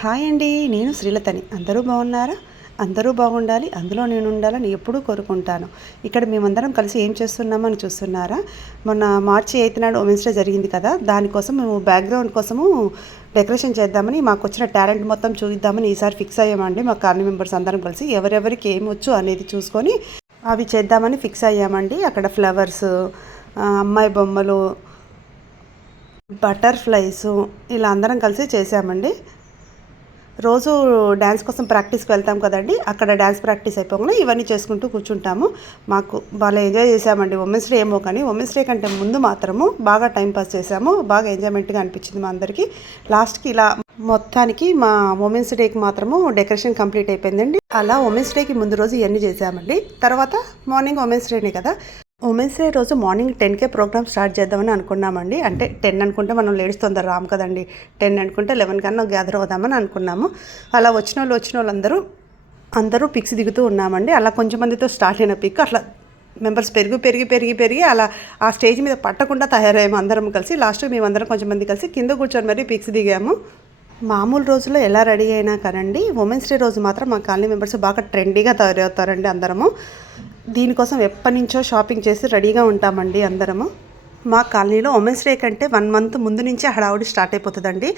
Hi అండి నేను శ్రీలతని. అందరూ బాగున్నారా? అందరూ బాగుండాలి అందులో నేను ఉండాలని ఎప్పుడూ కోరుకుంటాను. ఇక్కడ మేమందరం కలిసి ఏం చేస్తున్నామని చూస్తున్నారా? మొన్న మార్చి ఎయిత్ నాడు ఉమెన్స్ డే జరిగింది కదా దానికోసం మేము బ్యాక్గ్రౌండ్ కోసము డెకరేషన్ చేద్దామని మాకు వచ్చిన టాలెంట్ మొత్తం చూద్దామని ఈసారి ఫిక్స్ అయ్యామండి. మా కార్ని మెంబర్స్ అందరం కలిసి ఎవరెవరికి ఏం వచ్చు అనేది చూసుకొని అవి చేద్దామని ఫిక్స్ అయ్యామండి. అక్కడ ఫ్లవర్స్ అమ్మాయి బొమ్మలు బటర్ఫ్లైస్ ఇలా అందరం కలిసి చేసామండి రోజు డ్యాన్స్ కోసం ప్రాక్టీస్కి వెళ్తాం కదండి. అక్కడ డ్యాన్స్ ప్రాక్టీస్ అయిపోగానే ఇవన్నీ చేసుకుంటూ కూర్చుంటాము. మాకు బాగా ఎంజాయ్ చేసామండి ఉమెన్స్ డే ఏమో కానీ ఉమెన్స్ డే కంటే ముందు మాత్రము బాగా టైం పాస్ చేసాము. బాగా ఎంజాయ్మెంట్గా అనిపించింది మా అందరికీ. లాస్ట్కి ఇలా మొత్తానికి మా ఉమెన్స్ డేకి మాత్రము డెకరేషన్ కంప్లీట్ అయిపోయిందండి. అలా ఉమెన్స్ డేకి ముందు రోజు ఇవన్నీ చేసామండి. తర్వాత మార్నింగ్ ఉమెన్స్ డేనే కదా. ఉమెన్స్ డే రోజు మార్నింగ్ టెన్కే ప్రోగ్రామ్ స్టార్ట్ చేద్దామని అనుకున్నామండి. అంటే టెన్ అనుకుంటే మనం లేడీస్ తొందర రాము కదండి. టెన్ అనుకుంటే లెవెన్ కన్నా గ్యాదర్ అవుదామని అనుకున్నాము. అలా వచ్చిన వాళ్ళు వచ్చిన వాళ్ళందరూ అందరూ పిక్స్ దిగుతూ ఉన్నామండి. అలా కొంచెం మందితో స్టార్ట్ అయిన పిక్ అట్లా మెంబర్స్ పెరిగి పెరిగి పెరిగి పెరిగి అలా ఆ స్టేజ్ మీద పట్టకుండా తయారయ్యాము అందరం కలిసి. లాస్ట్ మేమందరం కొంచెం మంది కలిసి కింద కూర్చొని మరీ పిక్స్ దిగాము. మామూలు రోజుల్లో ఎలా రెడీ అయినా కానండి ఉమెన్స్ డే రోజు మాత్రం మా కాలనీ మెంబర్స్ బాగా ట్రెండీగా తయారవుతారండి అందరము. దీనికోసం ఎప్పటి నుంచో షాపింగ్ చేసి రెడీగా ఉంటామండి అందరము. మా కాలనీలో ఉమెన్స్ డే కంటే వన్ మంత్ ముందు నుంచే హడావుడి స్టార్ట్ అయిపోతుందండి.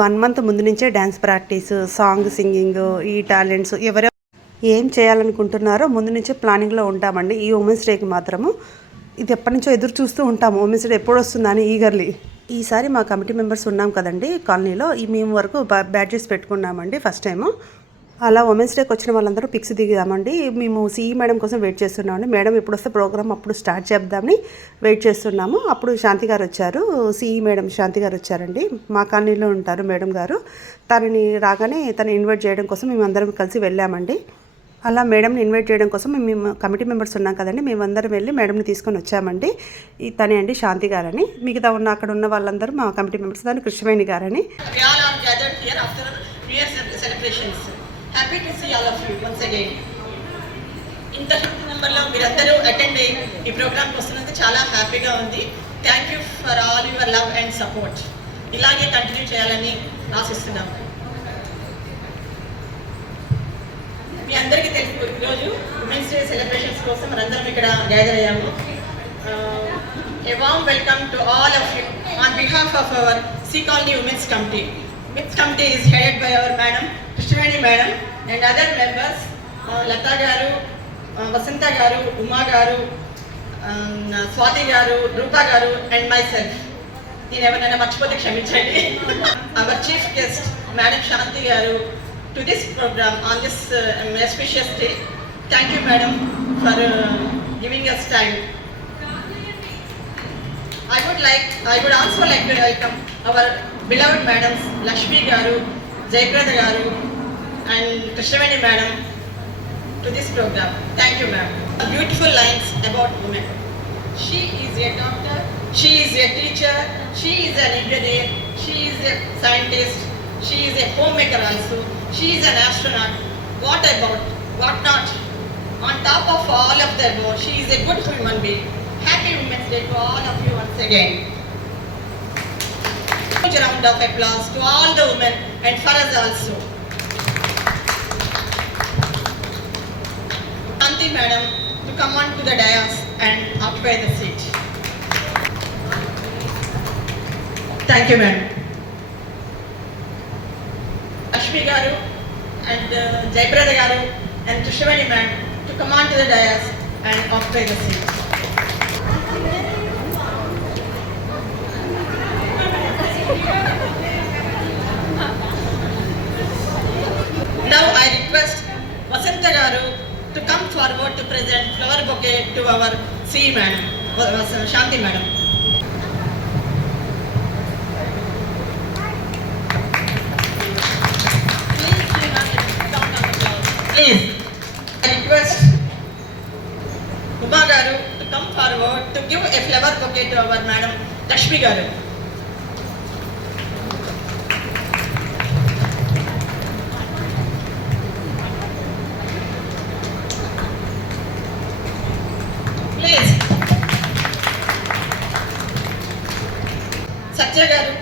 వన్ మంత్ ముందు నుంచే డ్యాన్స్ ప్రాక్టీస్ సాంగ్ సింగింగ్ ఈ టాలెంట్స్ ఎవరు ఏం చేయాలనుకుంటున్నారో ముందు నుంచే ప్లానింగ్లో ఉంటామండి ఈ ఉమెన్స్ డేకి మాత్రము. ఇది ఎప్పటి నుంచో ఎదురు చూస్తూ ఉంటాము. ఉమెన్స్ డే ఎప్పుడు వస్తుందని ఈగర్లీ. ఈసారి మా కమిటీ మెంబర్స్ ఉన్నాం కదండి కాలనీలో. ఈ మేము వరకు బ్యాడ్జెస్ పెట్టుకున్నామండి ఫస్ట్ టైము. అలా ఉమెన్స్ డేకి వచ్చిన వాళ్ళందరూ పిక్స్ దిగుదామండి. మేము సిఈ మేడం కోసం వెయిట్ చేస్తున్నామండి. మేడం ఎప్పుడు వస్తే ప్రోగ్రామ్ అప్పుడు స్టార్ట్ చేద్దామని వెయిట్ చేస్తున్నాము. అప్పుడు శాంతి గారు వచ్చారు. సిఈ మేడం శాంతి గారు వచ్చారండి. మా కాలనీలో ఉంటారు మేడం గారు. తనని రాగానే తను ఇన్వైట్ చేయడం కోసం మేము అందరం కలిసి వెళ్ళామండి. అలా మేడంని ఇన్వైట్ చేయడం కోసం మేము కమిటీ మెంబర్స్ ఉన్నాం కదండి. మేమందరం వెళ్ళి మేడంని తీసుకొని వచ్చామండి. తనే అండి శాంతి గారని. మిగతా ఉన్న అక్కడ ఉన్న వాళ్ళందరూ మా కమిటీ మెంబర్స్ దాని కృష్ణవేణి గారని. Celebrations happy to see all of you once again ఇంత హ్యూజ్ నెంబర్లో మీరందరూ అటెండ్ అయ్యి ఈ ప్రోగ్రామ్కి వస్తున్నందుకు చాలా హ్యాపీగా ఉంది. Thank you for all your love and support ఇలాగే కంటిన్యూ చేయాలని ఆశిస్తున్నాము మీ అందరికీ తెలుసు ఈరోజు ఉమెన్స్ డే సెలబ్రేషన్స్ కోసం మనందరం ఇక్కడ గ్యాదర్ అయ్యాము. A warm welcome to all of you on behalf of our C colony women's committee women's committee is headed by our madam Krishnaveni madam and other members Latha garu Vasantha garu Uma గారు స్వాతి గారు రూపా గారు and my self నేను ఎవరైనా మర్చిపోతే క్షమించండి. Our chief guest madam Shanti garu to this program on this auspicious day thank you madam for giving us time I would like, I would also like to welcome our beloved madams Lakshmi Garu, Jayprada Garu and Krishnaveni madam to this program. Thank you ma'am. Beautiful lines about women. She is a doctor, she is a teacher, she is an engineer, she is a scientist, she is a homemaker also, she is an astronaut. What about, what not? On top of all of the above, she is a good human being. Happy Women's Day to all of you once again. Round of applause to all the women and for us also. Madam to come on to the dais and occupy the seat. Thank you madam. Ashmi garu and uh, Jayprada garu and Krishnavani madam to come on to the dais and occupy the seat. Now I request Vasanta Garu forward to present flower bouquet to our C madam, Shanti madam. Please, I request Uma Garu to come forward to give a flower bouquet to our madam Lakshmi Garu. Satya garu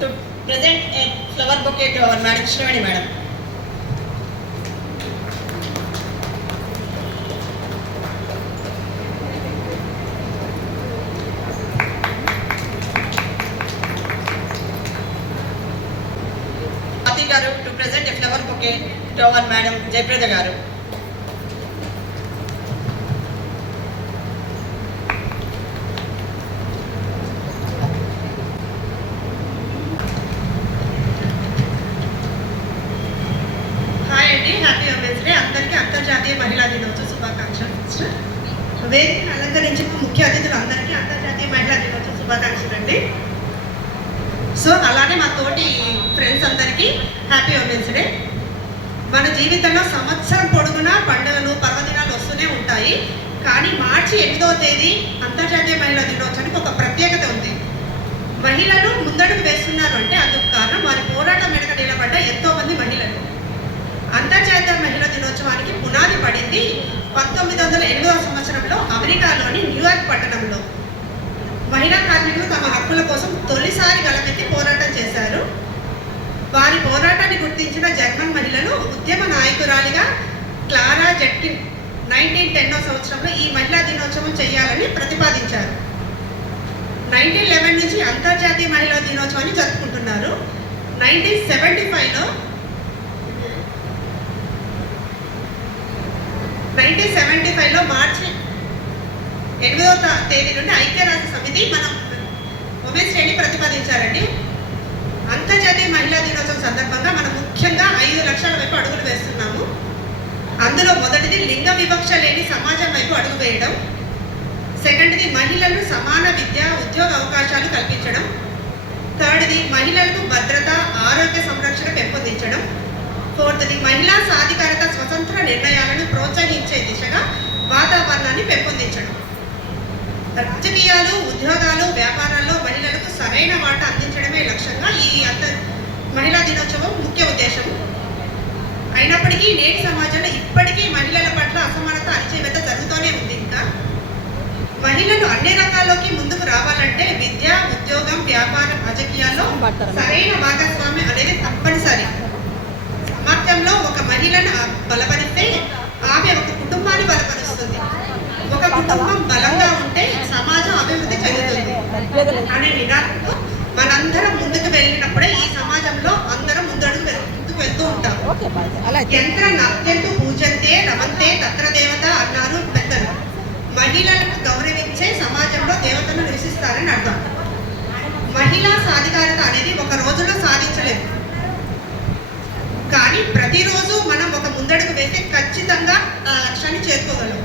to present a flower bouquet to our madam Sravani madam garu to present flower bouquet to our madam Jayaprada garu వేదికను అలంకరించిన ముఖ్య అతిథులు అందరికీ అంతర్జాతీయ మహిళా దినోత్సవ శుభాకాంక్షలు అండి. సో అలానే మా తోటి ఫ్రెండ్స్ అందరికీ హ్యాపీ ఉమెన్స్ డే. మన జీవితంలో సంవత్సరం పొడుగునా పండుగలు పర్వదినాలు వస్తూనే ఉంటాయి. కానీ మార్చి ఎనిమిదవ తేదీ అంతర్జాతీయ మహిళా దినోత్సవానికి ఒక ప్రత్యేకత ఉంది. మహిళలు ముందడుగు వేస్తున్నారు అంటే అందుకు కారణం వారి పోరాటం వెనుక నిలబడ్డ ఎంతో మంది మహిళలు. అంతర్జాతీయ మహిళా దినోత్సవానికి పునాది పడింది పంతొమ్మిది వందల ఎనిమిదవ సంవత్సరంలో అమెరికాలోని న్యూయార్క్ పట్టణంలో. మహిళా కార్మికులు తమ హక్కుల కోసం తొలిసారి గలమెత్తి పోరాటం చేశారు. వారి పోరాటాన్ని గుర్తించిన జర్మన్ మహిళలు ఉద్యమ నాయకురాలిగా క్లారా జట్కిన్ నైన్టీన్ టెన్నో సంవత్సరంలో ఈ మహిళా దినోత్సవం చేయాలని ప్రతిపాదించారు. నైన్టీన్ లెవెన్ నుంచి అంతర్జాతీయ మహిళా దినోత్సవాన్ని జరుపుకుంటున్నారు. నైన్టీన్ సెవెంటీ ఫైవ్లో నైన్టీన్ సెవెంటీ ఫైవ్లో మార్చి ఎనిమిదవ తేదీ నుండి ఐక్యరాజ్య సమితి మనం ఉమెన్స్ డేని ప్రతిపాదించారండి. అంతర్జాతీయ మహిళా దినోత్సవం సందర్భంగా మనం ముఖ్యంగా ఐదు లక్షల వైపు అడుగులు వేస్తున్నాము. అందులో మొదటిది లింగ వివక్ష లేని సమాజం వైపు అడుగు వేయడం. సెకండ్ది మహిళలు సమాన విద్య ఉద్యోగ అవకాశాలు కల్పించడం. థర్డ్ది మహిళలకు భద్రత ఆరోగ్య సంరక్షణ పెంపొందించడం. ఫోర్త్ది మహిళా సాధికారత స్వతంత్ర నిర్ణయాలను ప్రోత్సహించే దిశగా వాతావరణాన్ని పెంపొందించడం. రాజకీయాలు ఉద్యోగాలు వ్యాపారాల్లో మహిళలకు సరైన వాటా అందించడమే లక్ష్యంగా ఈ అంత మహిళా దినోత్సవం ముఖ్య ఉద్దేశం అయినప్పటికీ నేటి సమాజంలో ఇప్పటికీ మహిళల పట్ల అసమానత అణచివేత జరుగుతూనే ఉంది. ఇంకా మహిళలు అన్ని రంగాల్లోకి ముందుకు రావాలంటే విద్య ఉద్యోగం వ్యాపారం రాజకీయాల్లో సరైన భాగస్వామ్యం అనేది తప్పనిసరి. మహిళను బలపరిస్తే ఆమె ఒక కుటుంబాన్ని బలపరుస్తుంది. ఒక కుటుంబం బలంగా ఉంటే సమాజం అభివృద్ధి చెందుతుంది. అనే నినాదంతో మనందరం ముందుకు వెళ్ళినప్పుడే ఈ సమాజంలో అందరం ముందడుగు ముందుకు వెళ్తూ ఉంటాం. యంత్ర నాట్యంతు పూజంతే రమంతే తత్ర దేవత అన్నారు పెద్దలు. మహిళలను గౌరవించే సమాజంలో దేవతలు నివసిస్తారని అర్థం. మహిళా సాధికారత అనేది ఒక రోజులో సాధించలేదు కానీ ప్రతిరోజు ముందడుగు ఖచ్చితంగా ఆ లక్ష్యాన్ని చేరుకోగలం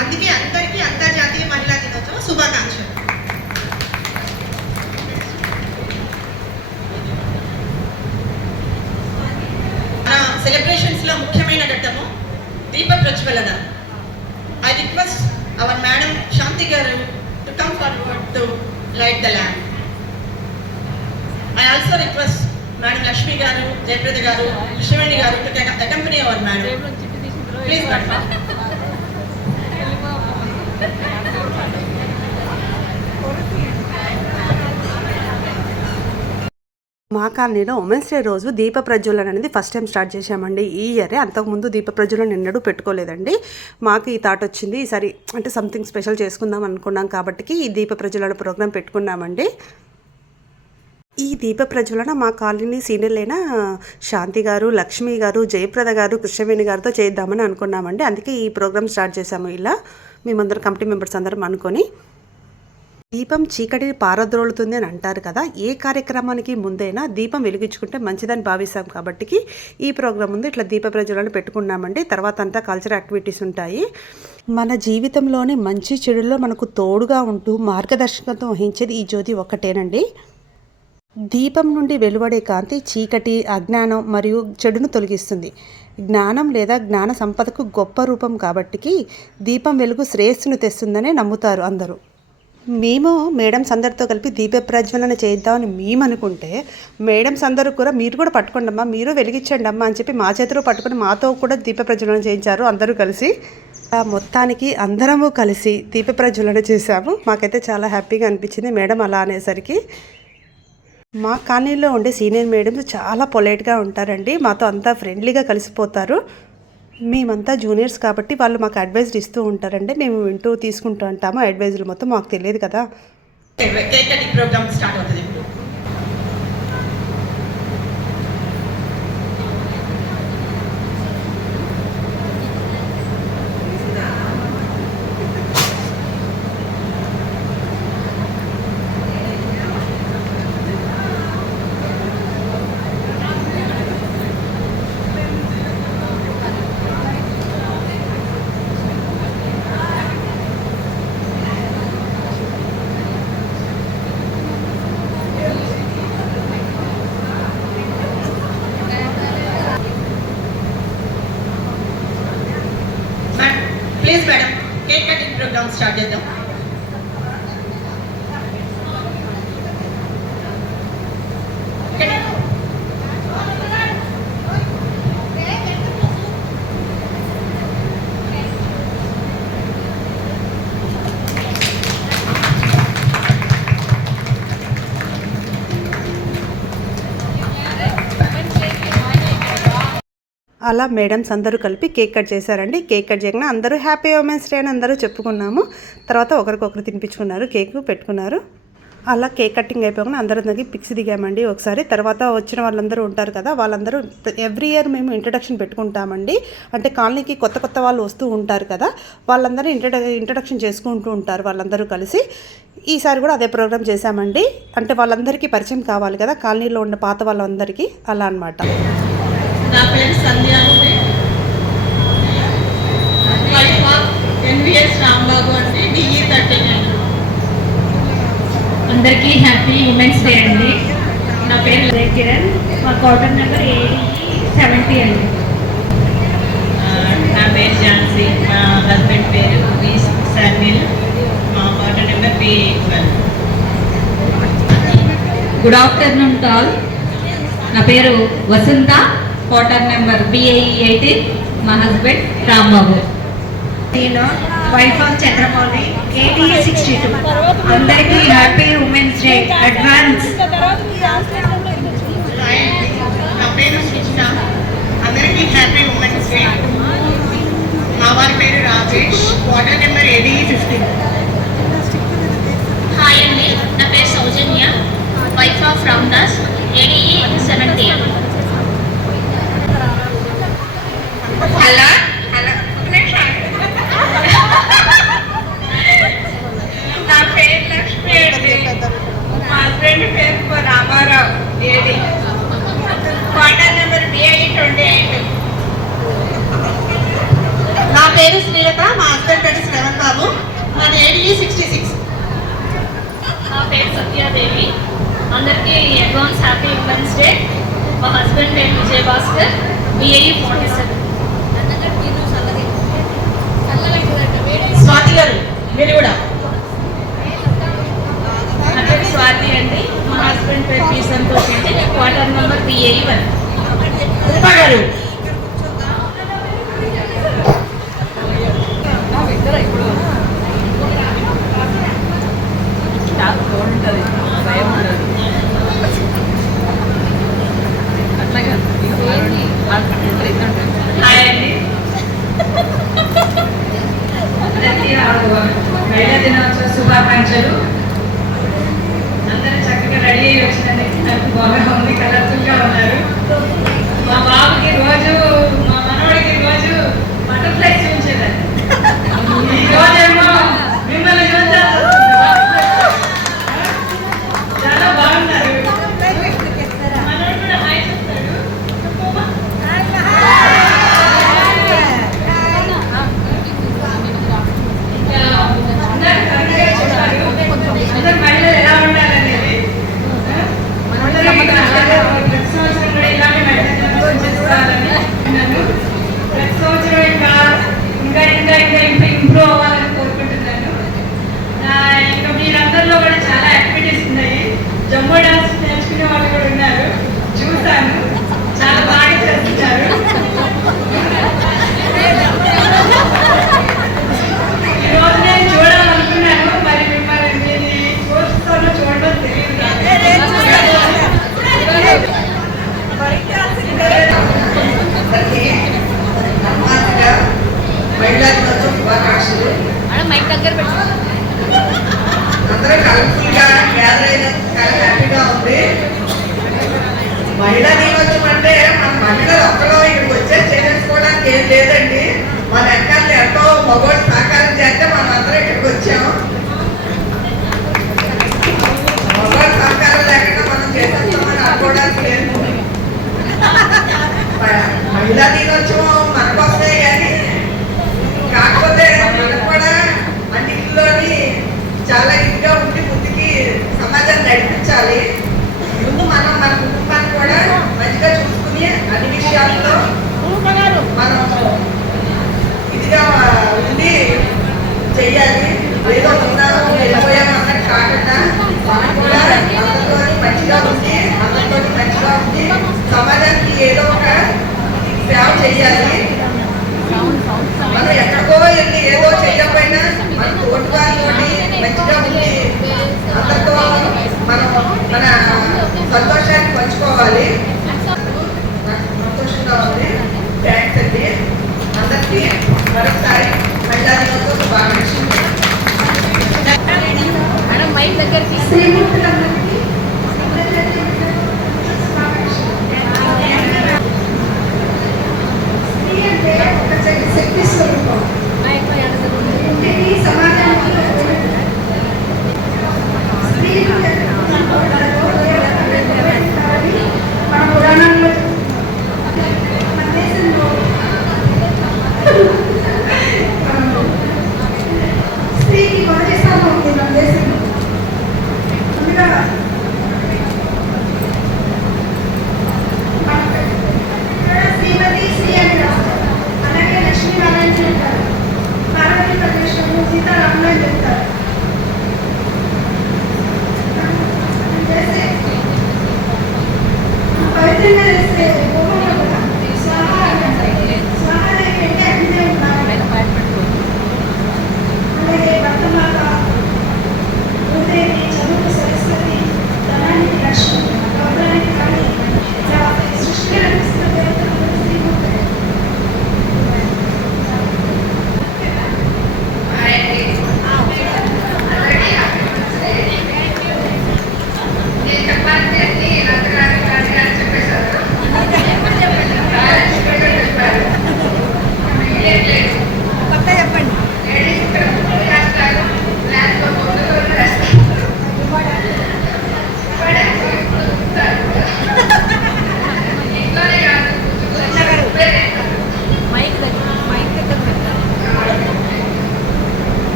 అందుకే అందరికీ అంతర్జాతీయ మహిళా దినోత్సవం శుభాకాంక్షలు. మన సెలబ్రేషన్స్లో ముఖ్యమైన ఘట్టము దీప ప్రజ్వలన. I request our madam Shanti garu to come forward to light the lamp I also request madam Lakshmi garu Jayaprada garu Krishnaveni గారు అవర్ మేడం. Please, madam. మా కాలనీలో ఉమెన్స్ డే రోజు దీప ప్రజ్వలన అనేది ఫస్ట్ టైం స్టార్ట్ చేశామండి. ఈ ఇయరే అంతకుముందు దీప ప్రజ్వలన ఎన్నడూ పెట్టుకోలేదండి. మాకు ఈ థాట్ వచ్చింది ఈసారి అంటే సంథింగ్ స్పెషల్ చేసుకుందాం అనుకున్నాం కాబట్టి ఈ దీప ప్రజ్వలన ప్రోగ్రాం పెట్టుకున్నామండి. ఈ దీప ప్రజ్వలన మా కాలనీ సీనియర్లైన శాంతి గారు లక్ష్మి గారు జయప్రద గారు కృష్ణవేణి గారితో చేద్దామని అనుకున్నామండి. అందుకే ఈ ప్రోగ్రామ్ స్టార్ట్ చేశాము ఇలా. మేమందరం కమిటీ మెంబర్స్ అందరం అనుకొని దీపం చీకటిని పారద్రోలుతుంది అని అంటారు కదా ఏ కార్యక్రమానికి ముందైనా దీపం వెలిగించుకుంటే మంచిదని భావిస్తాం కాబట్టి ఈ ప్రోగ్రాం ముందు ఇట్లా దీప ప్రజ్వలన పెట్టుకున్నామండి. తర్వాత అంతా కల్చరల్ యాక్టివిటీస్ ఉంటాయి. మన జీవితంలోని మంచి చెడుల్లో మనకు తోడుగా ఉంటూ మార్గదర్శకత్వం వహించేది ఈ జ్యోతి ఒక్కటేనండి. దీపం నుండి వెలువడే కాంతి చీకటి అజ్ఞానం మరియు చెడును తొలగిస్తుంది. జ్ఞానం లేదా జ్ఞాన సంపదకు గొప్ప రూపం కాబట్టికి దీపం వెలుగు శ్రేయస్సును తెస్తుందనే నమ్ముతారు అందరూ. మేము మేడమ్స్ అందరితో కలిపి దీప ప్రజ్వలన చేద్దామని మేము అనుకుంటే మేడమ్స్ అందరూ కూడా మీరు కూడా పట్టుకోండి అమ్మా మీరు వెలిగించండి అమ్మా అని చెప్పి మా చేతిలో పట్టుకొని మాతో కూడా దీప ప్రజ్వలన చేయించారు అందరూ కలిసి. ఆ మొత్తానికి అందరము కలిసి దీప ప్రజ్వలన చేశాము. మాకైతే చాలా హ్యాపీగా అనిపించింది మేడం అలా అనేసరికి. మా కాలనీలో ఉండే సీనియర్ మేడమ్స్ చాలా పొలైట్గా ఉంటారండి. మాతో అంతా ఫ్రెండ్లీగా కలిసిపోతారు. మేమంతా జూనియర్స్ కాబట్టి వాళ్ళు మాకు అడ్వైజ్ ఇస్తూ ఉంటారండి. మేము వింటూ తీసుకుంటూ ఉంటాము. అడ్వైజులు మొత్తం మాకు తెలియదు కదా. ప్రోగ్రామ్ స్టార్ట్ అవుతుంది ఇప్పుడు madam please madam cake cutting program అలా మేడమ్స్ అందరూ కలిపి కేక్ కట్ చేశారండి. కేక్ కట్ చేయకుండా అందరూ హ్యాపీ ఉమెన్స్ డే అని అందరూ చెప్పుకున్నాము. తర్వాత ఒకరికొకరు తినిపించుకున్నారు కేక్ పెట్టుకున్నారు. అలా కేక్ కటింగ్ అయిపోగానే అందరం దగ్గర పిక్స్ దిగామండి ఒకసారి. తర్వాత వచ్చిన వాళ్ళందరూ ఉంటారు కదా వాళ్ళందరూ ఎవ్రీ ఇయర్ మేము ఇంట్రడక్షన్ పెట్టుకుంటామండి. అంటే కాలనీకి కొత్త కొత్త వాళ్ళు వస్తూ ఉంటారు కదా వాళ్ళందరూ ఇంట్రడ ఇంట్రడక్షన్ చేసుకుంటూ ఉంటారు వాళ్ళందరూ కలిసి. ఈసారి కూడా అదే ప్రోగ్రామ్ చేశామండి. అంటే వాళ్ళందరికీ పరిచయం కావాలి కదా కాలనీలో ఉన్న పాత వాళ్ళందరికీ. అలా అన్నమాట. నా పేరు సంధ్య అండి వైఫ్ ఆఫ్ ఎన్విఎస్ రాంబాబు అండి డిఈ థర్టీ నైన్. అందరికీ హ్యాపీ ఉమెన్స్ డే అండి. నా పేరు ఉదయ్ కిరణ్. మా క్వార్టర్ నెంబర్ ఏడి సెవెంటీ అండి. నా పేరు ఝాన్సీ. మా హస్బెండ్ పేరు వి సర్మిల్ మా quarter number P twelve. Good afternoon to all నా పేరు Vasantha. Quarter number BIE eighteen మా హస్బెండ్ రాంబాబు నేను wife of Chandramouli AT sixty two అందరికీ హ్యాపీ ఉమెన్స్ డే అడ్వాన్స్ నా పేరు సృష్ణ అందరికీ హ్యాపీ ఉమెన్స్ డే మా వారి పేరు Rajesh. Quarter number AD fifteen hi అండి నా పేరు Soujanya. Wife of Ramdas ADE seventy hello? Hello నా పేరు లక్ష్మి అండి. మా హస్బెండ్ పేరు Ramarao AD. Quarter number BI twenty eight. నా పేరు శ్రీలత మా హస్బెండ్ పేరు శ్రవణ్ బాబు మాది ఏడి సిక్స్టీ సిక్స్. నా పేరు సత్యాదేవి. అందరికీ అడ్వాన్స్ హ్యాపీ ఉమెన్స్ డే. మా హస్బెండ్ పేరు Vijay Bhaskar BAE forty seven. Swathi garu మీరు కూడా. స్వాతి అండి మా హస్బెండ్ పేరు పి సంతోష్ అండి quarter number BAE one garu mike దగ్గర పెట్టుకోండి హ్యాపీగా ఉంది. మహిళా దినోత్సవం అంటే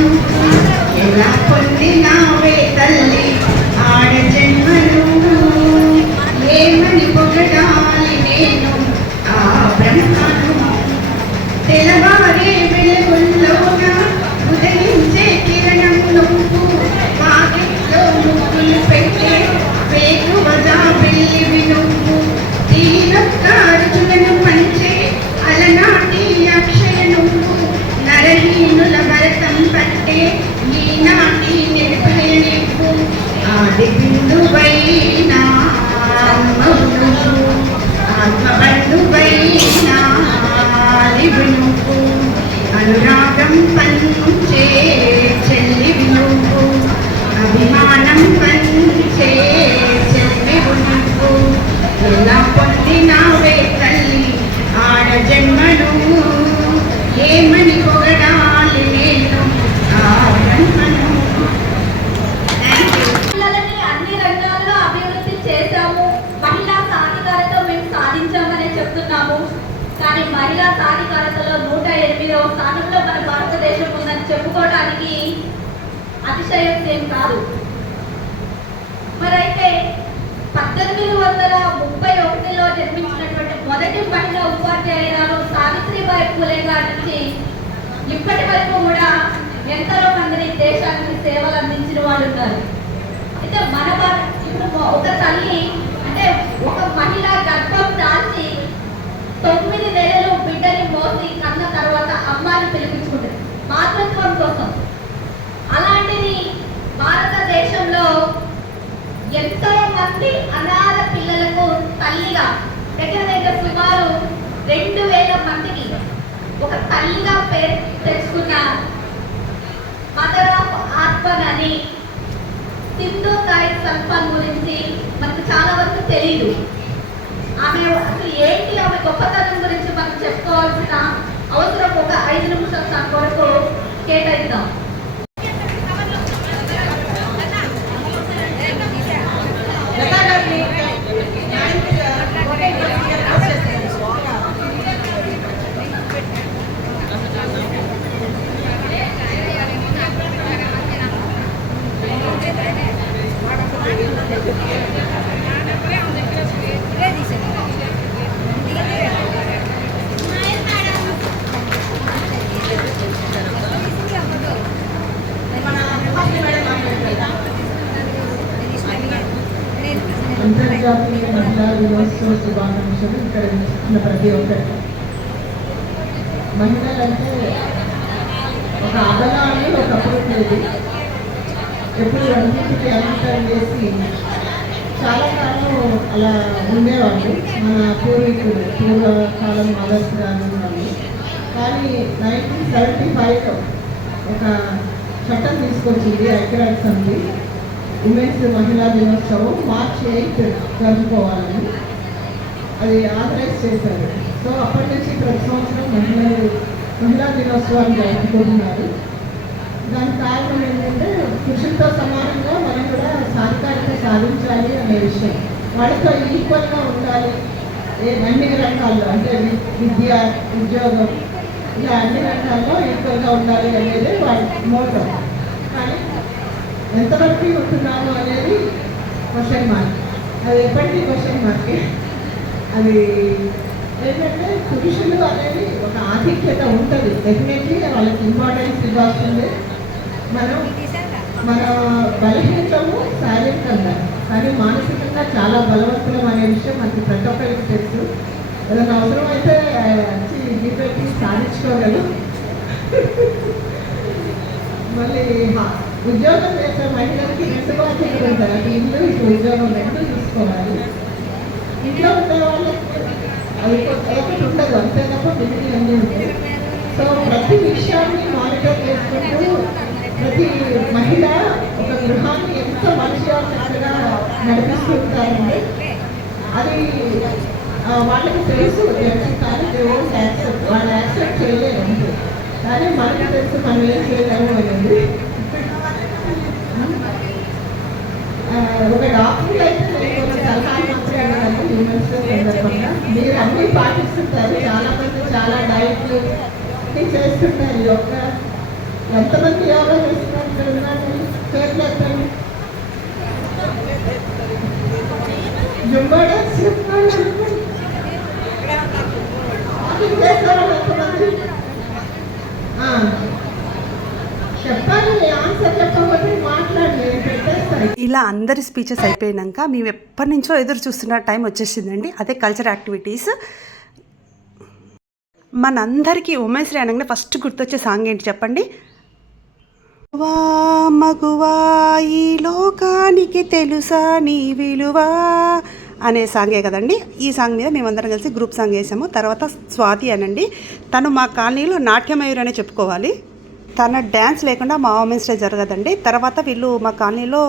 en la colina తల్లి అంటే ఒక మహిళ గర్భం దాల్చి తొమ్మిది నెలలు బిడ్డని మోసి కన్న తర్వాత అమ్మాయిని పిలిపించుకుంటుంది. మాతృత్వం కోసం. అలాంటిది భారతదేశంలో ఎంతో మంది అనాథ పిల్లలకు తల్లిగా దగ్గర దగ్గర సుమారు రెండు వేల మందికి ఒక తల్లిగా పేరు తెచ్చుకున్న మదర్ ఆఫ్ ఆత్మన్ అని సల్ఫాన్ గురించి మనకు చాలా వరకు తెలియదు ఆమె అసలు ఏంటి? ఆమె గొప్పతనం గురించి మనం చెప్పుకోవాల్సిన అవసరం ఒక ఐదు నిమిషాల నా కొరకు కేటాయిద్దాం లతా గారిని న్యాయంగా ఒకే వ్యక్తిగా cross చేస్తాను. మన హాస్టల్ మేడం మాట్లాడతారు. అంతర్జాతీయ మహిళా దినోత్సవ శుభాకాంక్షలు ఇక్కడ ఉన్న ప్రతి ఒక్కరికి మహిళలంటే ఒక అబల అని ఒకప్పుడు లేదు ఎప్పుడు అన్నింటికి అంకితం చేసి చాలా కాలం అలా ఉండేవాళ్ళు మన పూర్వీకులు పూర్వకాలం మదర్స్ కానీ వాళ్ళు కానీ నైన్టీన్ సెవెంటీ ఫైవ్లో ఒక చట్టం తీసుకొచ్చింది ఐక్యరాజ్య సమితి. ఉమెన్స్ మహిళా దినోత్సవం మార్చ్ ఎయిత్ జరుపుకోవాలని అది ఆథరైజ్ చేశారు. సో అప్పటి నుంచి ప్రతి సంవత్సరం మహిళలు మహిళా దినోత్సవాన్ని జరుపుకుంటున్నారు. దానికి కారణం ఏంటంటే పురుషులతో సమానంగా మనం కూడా సాధికారిత సాధించాలి అనే విషయం. వాళ్ళతో ఈక్వల్గా ఉండాలి. అన్ని రంగాల్లో అంటే విద్య ఉద్యోగం ఇలా అన్ని రంగాల్లో ఈక్వల్గా ఉండాలి అనేది వాళ్ళ మోటం. కానీ ఎంతవరకు ఉంటున్నాము అనేది క్వశ్చన్ మార్క్. అది ఎప్పటికీ క్వశ్చన్ మార్కే. అది ఏంటంటే పురుషులు అనేది ఒక ఆధిక్యత ఉంటుంది. డెఫినెట్లీ వాళ్ళకి ఇంపార్టెన్స్ ఇవ్వాల్సిందే. మనం మన బలహీనము శారీరకంగా. కానీ మానసికంగా చాలా బలవంతులం అనే విషయం మనకి ప్రతి ఒక్కరికి తెలుసు. ఏదైనా అవసరమైతే ఆ, వచ్చి జీపెట్టి సాధించుకోగలం మళ్ళీ ఉద్యోగం చేసే మహిళలకి రెండు బాధ్యతలు ఉంటాయి అటు ఇల్లు ఇటు ఉద్యోగం రెండు చూసుకోవాలి ఇంట్లో ఉండే వాళ్ళకి అది ఒకటి ఉండదు అంతే తప్ప మిగిలిన అన్నీ ఉంటాయి సో ప్రతి విషయాన్ని మానిటర్ చేసుకుంటూ ప్రతి మహిళ గృహాన్ని ఎంత మంచిగా చక్కగా నడిపిస్తుంటారంటే అది వాళ్ళకి తెలుసు కానీ దేవుడు యాక్సెప్ట్ వాళ్ళు యాక్సెప్ట్ చేయలేరు కానీ మనకి తెలుసు మనం ఏం చేయలేము అనేది. ఒక డాక్టర్ అయితే నేను సలహాలు మాత్రమే హ్యూమన్స్ సందర్భంగా మీరు అన్నీ పాటిస్తుంటారు చాలా మంది చాలా డైట్లు అన్నీ చేస్తుంటారు యోగా ఎంతమంది యోగా చేస్తున్నారు ఇలా అందరి స్పీచెస్ అయిపోయినాక మేము ఎప్పటి నుంచో ఎదురు చూస్తున్న టైం వచ్చేసిందండి. అదే కల్చర్ యాక్టివిటీస్ మనందరికీ ఉమెన్స్ అనగానే ఫస్ట్ గుర్తొచ్చే సాంగ్ ఏంటి చెప్పండి? వా మగువా ఈ లోకానికి తెలుసా నీ విలువా అనే సాంగే కదండి. ఈ సాంగ్ మీద మేమందరం కలిసి గ్రూప్ సాంగ్ వేసాము. తర్వాత స్వాతి అనండి. తను మా కాలనీలో నాట్యమయూరి అనే చెప్పుకోవాలి. తన డ్యాన్స్ లేకుండా మా ఉమెన్స్ డే జరగదండి. తర్వాత వీళ్ళు మా కాలనీలో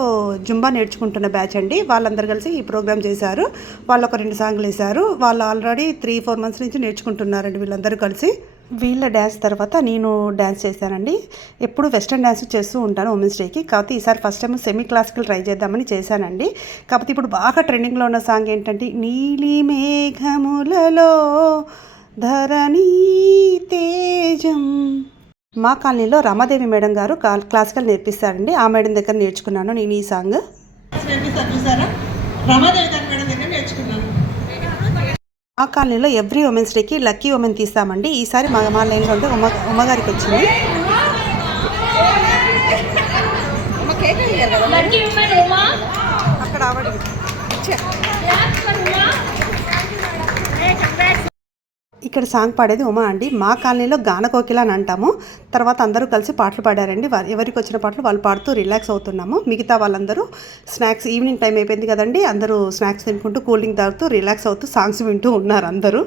జుంబా నేర్చుకుంటున్న బ్యాచ్ అండి. వాళ్ళందరూ కలిసి ఈ ప్రోగ్రామ్ చేశారు. వాళ్ళు ఒక రెండు సాంగ్లు వేశారు. వాళ్ళు ఆల్రెడీ త్రీ ఫోర్ మంత్స్ నుంచి నేర్చుకుంటున్నారండి వీళ్ళందరూ కలిసి. వీళ్ళ డ్యాన్స్ తర్వాత నేను డ్యాన్స్ చేశానండి. ఎప్పుడు వెస్ట్రన్ డ్యాన్స్ చేస్తూ ఉంటాను ఉమెన్స్ డేకి. కాకపోతే ఈసారి first time semi classical try చేద్దామని చేశానండి. కాకపోతే ఇప్పుడు బాగా ట్రెండింగ్లో ఉన్న సాంగ్ ఏంటంటే నీలి మేఘములలో ధరణి తేజం. మా కాలనీలో రమాదేవి మేడం గారు కా- క్లాసికల్ నేర్పిస్తారండి. ఆ మేడం దగ్గర నేర్చుకున్నాను నేను ఈ సాంగ్. నేర్పిస్తారు చూసారా? రమాదేవి గారి మేడం దగ్గర నేర్చుకున్నాను. మా కాలనీలో ఎవ్రీ ఉమెన్స్ డేకి లక్కీ ఉమెన్ తీస్తామండి. ఈసారి మా మా లైన్లో ఉంటే ఉమ్మ ఉమ్మగారికి వచ్చింది. అక్కడ ఆవిడ క్లాప్ ఫర్ ఉమా ఇక్కడ సాంగ్ పాడేది ఉమా అండి. మా కాలనీలో గాన కోకిల అని అంటాము. తర్వాత అందరూ కలిసి పాటలు పాడారండి. ఎవరికి వచ్చిన పాటలు వాళ్ళు పాడుతూ రిలాక్స్ అవుతున్నాము. మిగతా వాళ్ళందరూ స్నాక్స్ ఈవినింగ్ టైం అయిపోయింది కదండి. అందరూ స్నాక్స్ తినుకుంటూ కూల్ డ్రింక్ తాగుతూ రిలాక్స్ అవుతూ సాంగ్స్ వింటూ ఉన్నారు అందరూ.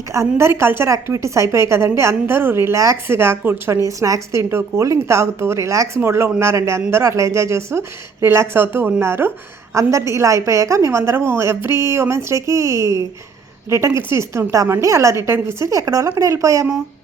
ఇక అందరి కల్చర్ యాక్టివిటీస్ అయిపోయాయి కదండి. అందరూ రిలాక్స్గా కూర్చొని స్నాక్స్ తింటూ కూల్ డ్రింక్ తాగుతూ రిలాక్స్ మోడ్లో ఉన్నారండి అందరూ. అట్లా ఎంజాయ్ చేస్తూ రిలాక్స్ అవుతూ ఉన్నారు. అందరిది ఇలా అయిపోయాక మేమందరము ఎవ్రీ ఉమెన్స్ డేకి రిటర్న్ గిఫ్ట్స్ ఇస్తుంటామండి. అలా రిటర్న్ గిఫ్ట్స్ ఎక్కడ వాళ్ళు? అక్కడ వెళ్ళిపోయాము.